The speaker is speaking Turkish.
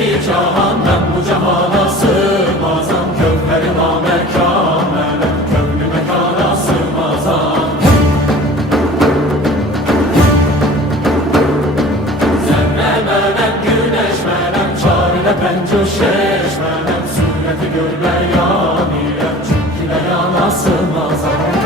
iki cahan ben bu cahana sığmazam. Kövheri namekâmele kövlü mekana sığmazam. Zerre menem güneş menem çarine pencuşeş menem. Sureti görme yanire çünkü yana sığmazam.